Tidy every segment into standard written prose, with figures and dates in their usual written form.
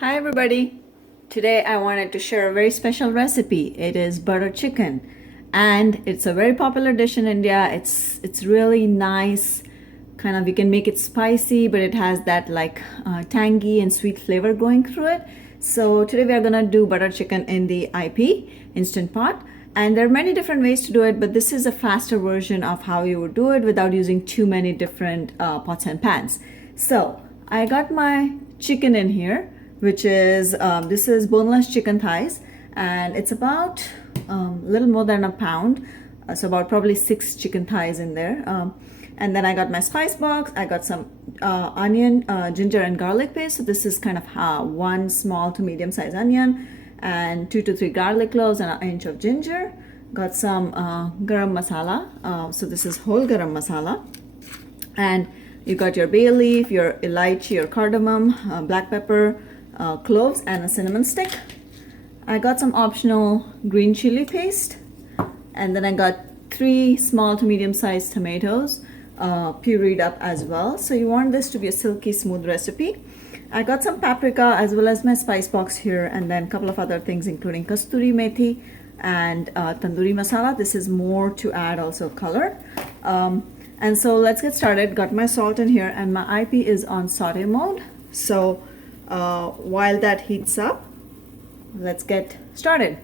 Hi everybody. Today I wanted to share a very special recipe. It is butter chicken and it's a very popular dish in India. It's really nice. Kind of you can make it spicy, but it has that tangy and sweet flavor going through it. So today we are gonna do butter chicken in the IP Instant Pot. And there are many different ways to do it, but this is a faster version of how you would do it without using too many different pots and pans. So I got my chicken in here, which is this is boneless chicken thighs, and it's about a little more than a pound, so about probably 6 chicken thighs in there. And then I got my spice box. I got some onion, ginger and garlic paste. So this is kind of one small to medium size onion and 2 to 3 garlic cloves and an inch of ginger. Got some garam masala. So this is whole garam masala. And you got your bay leaf, your elaichi, your cardamom, black pepper, cloves, and a cinnamon stick. I got some optional green chili paste, and then I got 3 small to medium sized tomatoes pureed up as well. So you want this to be a silky smooth recipe. I got some paprika as well as my spice box here, and then a couple of other things including kasturi methi and tandoori masala. This is more to add also color. And so let's get started. Got my salt in here, and my IP is on saute mode. So while that heats up, let's get started.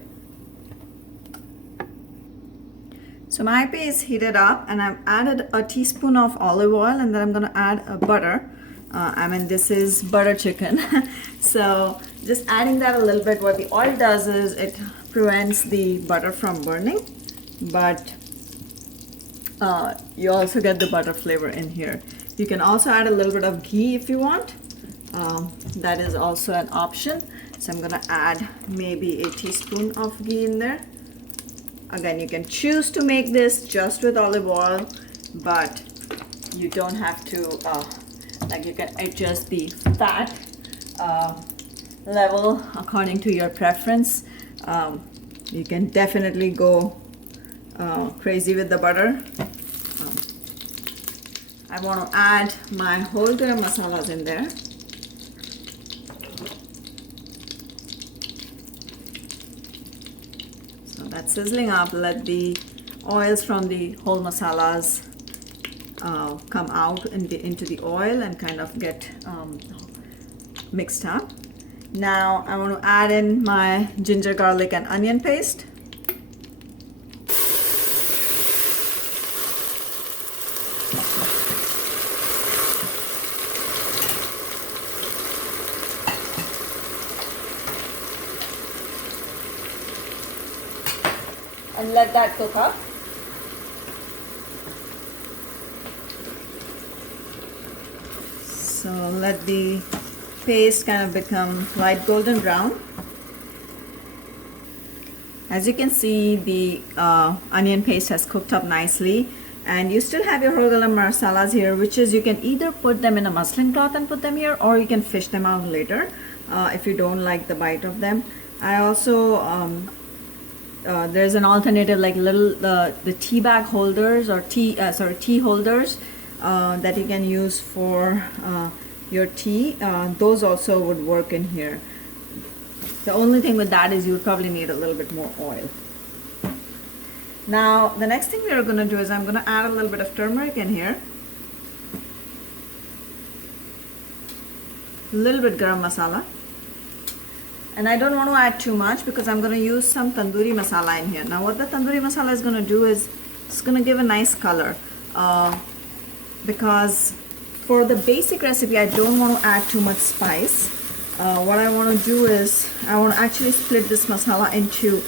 So my IP is heated up, and I've added a teaspoon of olive oil, and then I'm going to add a butter. This is butter chicken. So just adding that a little bit. What the oil does is it prevents the butter from burning, but you also get the butter flavor in here. You can also add a little bit of ghee if you want. That is also an option. So I'm gonna add maybe a teaspoon of ghee in there. Again, you can choose to make this just with olive oil, but you don't have to, you can adjust the fat level according to your preference. You can definitely go crazy with the butter. I want to add my whole garam masalas in there. So that's sizzling up. Let the oils from the whole masalas come out into the oil and kind of get mixed up. Now I want to add in my ginger, garlic and onion paste. And let that cook up. So let the paste kind of become light golden brown. As you can see, the onion paste has cooked up nicely, and you still have your whole garam masalas here, which is you can either put them in a muslin cloth and put them here, or you can fish them out later if you don't like the bite of them. I also there's an alternative, like the tea bag holders or tea holders that you can use for your tea. Those also would work in here. The only thing with that is you would probably need a little bit more oil. Now the next thing we are going to do is I'm going to add a little bit of turmeric in here, a little bit garam masala. And I don't want to add too much because I'm going to use some tandoori masala in here. Now what the tandoori masala is going to do is it's going to give a nice color. Because for the basic recipe, I don't want to add too much spice. What I want to do is I want to actually split this masala into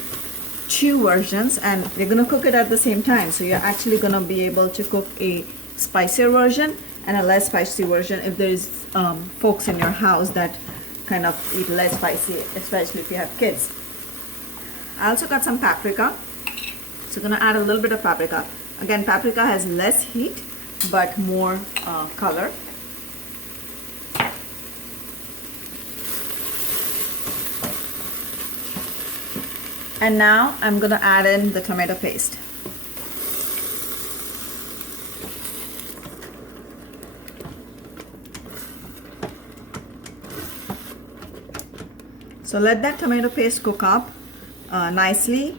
2 versions, and we're going to cook it at the same time. So you're actually going to be able to cook a spicier version and a less spicy version if there is folks in your house that kind of eat less spicy, especially if you have kids. I also got some paprika, so I'm gonna add a little bit of paprika. Again, paprika has less heat but more color. And now I'm gonna add in the tomato paste. So let that tomato paste cook up nicely,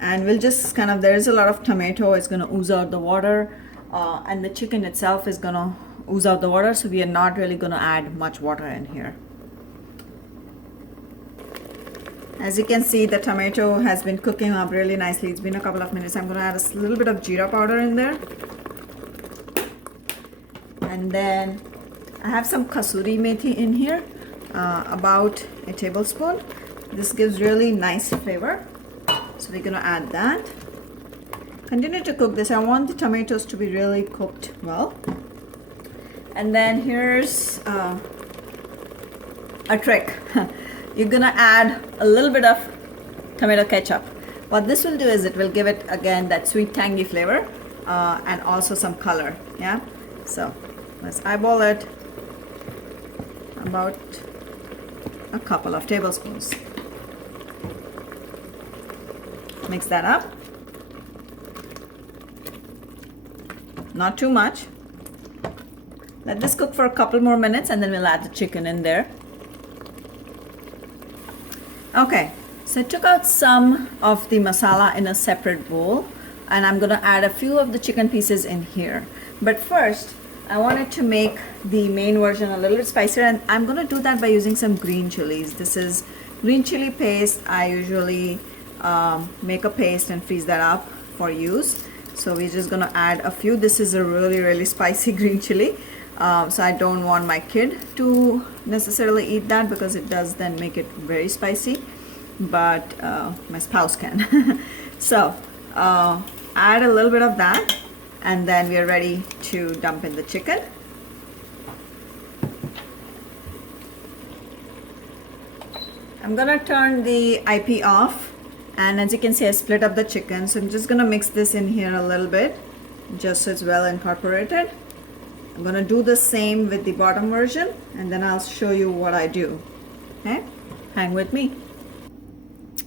and we'll just kind of, there is a lot of tomato, it's going to ooze out the water, and the chicken itself is going to ooze out the water, so we are not really going to add much water in here. As you can see, the tomato has been cooking up really nicely. It's been a couple of minutes. I'm going to add a little bit of jeera powder in there. And then I have some kasuri methi in here, about a tablespoon. This gives really nice flavor. So we're going to add that. Continue to cook this. I want the tomatoes to be really cooked well. And then here's a trick. You're gonna add a little bit of tomato ketchup. What this will do is it will give it again that sweet tangy flavor, and also some color. Yeah, so let's eyeball it. About a couple of tablespoons. Mix that up. Not too much. Let this cook for a couple more minutes, and then we'll add the chicken in there. Okay, so I took out some of the masala in a separate bowl, and I'm gonna add a few of the chicken pieces in here. But first, I wanted to make the main version a little bit spicier, and I'm gonna do that by using some green chilies. This is green chili paste. I usually make a paste and freeze that up for use. So we're just gonna add a few. This is a really spicy green chili. So I don't want my kid to necessarily eat that because it does then make it very spicy, but my spouse can. So add a little bit of that, and then we are ready to dump in the chicken. I'm gonna turn the IP off, and as you can see, I split up the chicken. So I'm just gonna mix this in here a little bit, just so it's well incorporated. I'm going to do the same with the bottom version, and then I'll show you what I do. Okay, hang with me.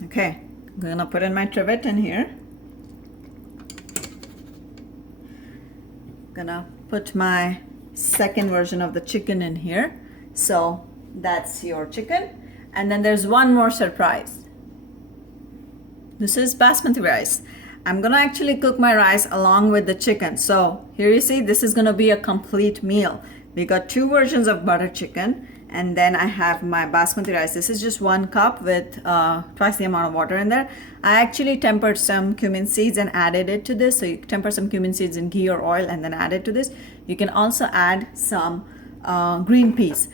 Okay, I'm going to put in my trivet in here. I'm going to put my second version of the chicken in here. So that's your chicken. And then there's one more surprise. This is basmati rice. I'm gonna actually cook my rice along with the chicken. So here you see, this is gonna be a complete meal. We got two versions of butter chicken, and then I have my basmati rice. This is just 1 cup with twice the amount of water in there. I actually tempered some cumin seeds and added it to this. So you temper some cumin seeds in ghee or oil and then add it to this. You can also add some green peas.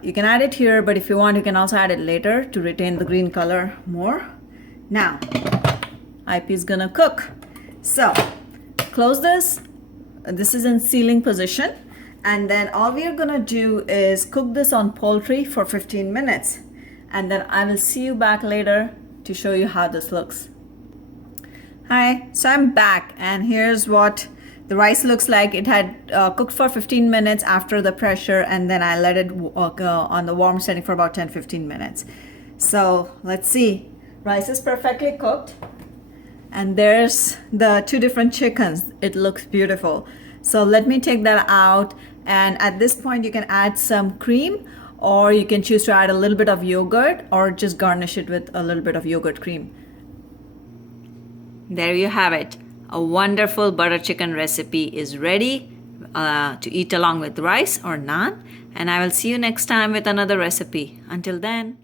You can add it here, but if you want, you can also add it later to retain the green color more. Now, IP is gonna cook. So close this. This is in sealing position, and then all we are gonna do is cook this on poultry for 15 minutes, and then I will see you back later to show you how this looks. Hi, so I'm back, and here's what the rice looks like. It had cooked for 15 minutes after the pressure, and then I let it on the warm setting for about 10-15 minutes. So let's see. Rice is perfectly cooked. And there's the two different chickens. It looks beautiful. So let me take that out, and at this point you can add some cream, or you can choose to add a little bit of yogurt, or just garnish it with a little bit of yogurt cream. There you have it. A wonderful butter chicken recipe is ready to eat along with rice or naan, and I will see you next time with another recipe. Until then.